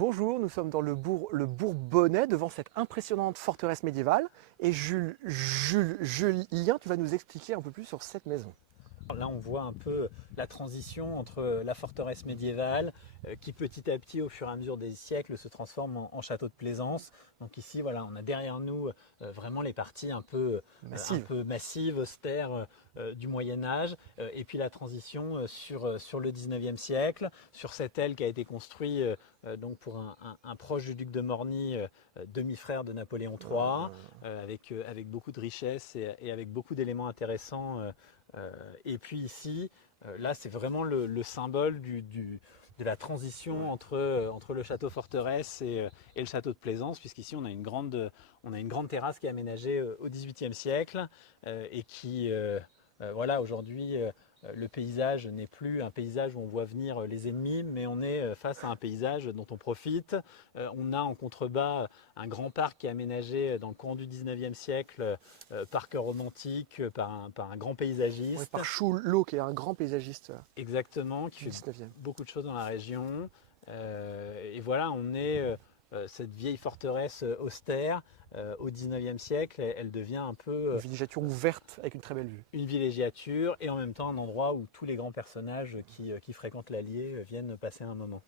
Bonjour, nous sommes dans le Bourbonnais, devant cette impressionnante forteresse médiévale. Et Julien, tu vas nous expliquer un peu plus sur cette maison. Là, on voit un peu la transition entre la forteresse médiévale qui petit à petit, au fur et à mesure des siècles, se transforme en château de plaisance. Donc ici, voilà, on a derrière nous vraiment les parties un peu massives, austères du Moyen-Âge. Et puis la transition sur le 19e siècle, sur cette aile qui a été construite donc pour un proche du duc de Morny, demi-frère de Napoléon III, avec beaucoup de richesses et avec beaucoup d'éléments intéressants. Et puis ici, là c'est vraiment le symbole de la transition entre le château forteresse et le château de Plaisance, puisqu'ici on a une grande terrasse qui est aménagée au XVIIIe siècle et qui, voilà, aujourd'hui, le paysage n'est plus un paysage où on voit venir les ennemis, mais on est face à un paysage dont on profite. On a en contrebas un grand parc qui est aménagé dans le courant du 19e siècle, parc romantique par un grand paysagiste. Oui, par Choulot, qui est un grand paysagiste. Exactement, qui fait 19e. beaucoup de choses dans la région. Et voilà, on est cette vieille forteresse austère au 19e siècle. Elle devient un peu Une villégiature ouverte avec une très belle vue. une villégiature et en même temps un endroit où tous les grands personnages qui fréquentent l'Allier viennent passer un moment.